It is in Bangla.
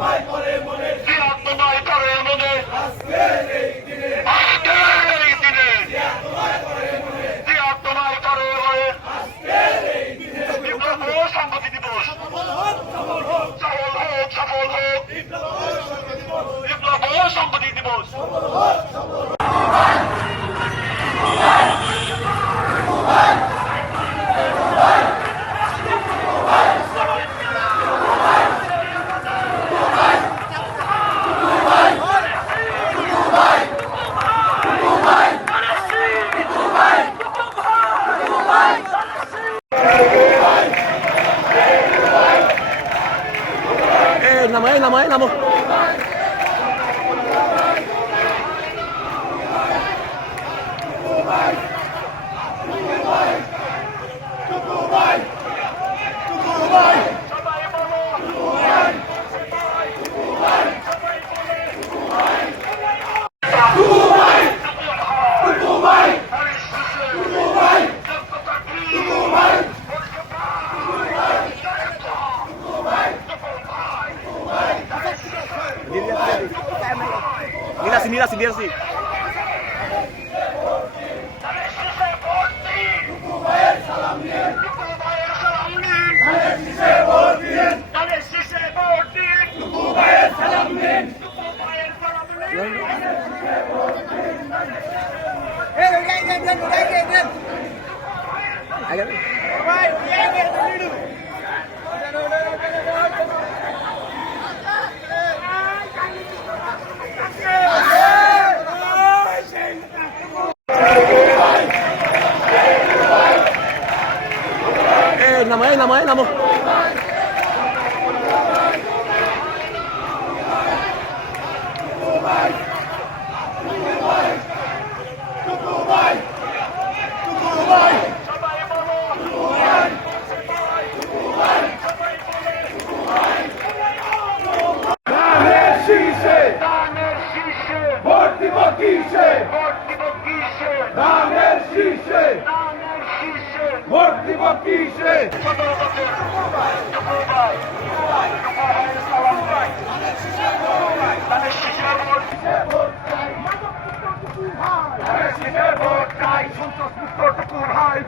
তোমায় করে মনে তোমায় করে মনে? আজকের এই দিনে আজকের দিবস। সফল হোক 来嘛！来嘛！来嘛！এই নামো নিরাসি নিরাসি এই নামো এই নামো শীষে ভোট দিব কিসে চাই সন্তোষ মুক্ত টুকু ভাই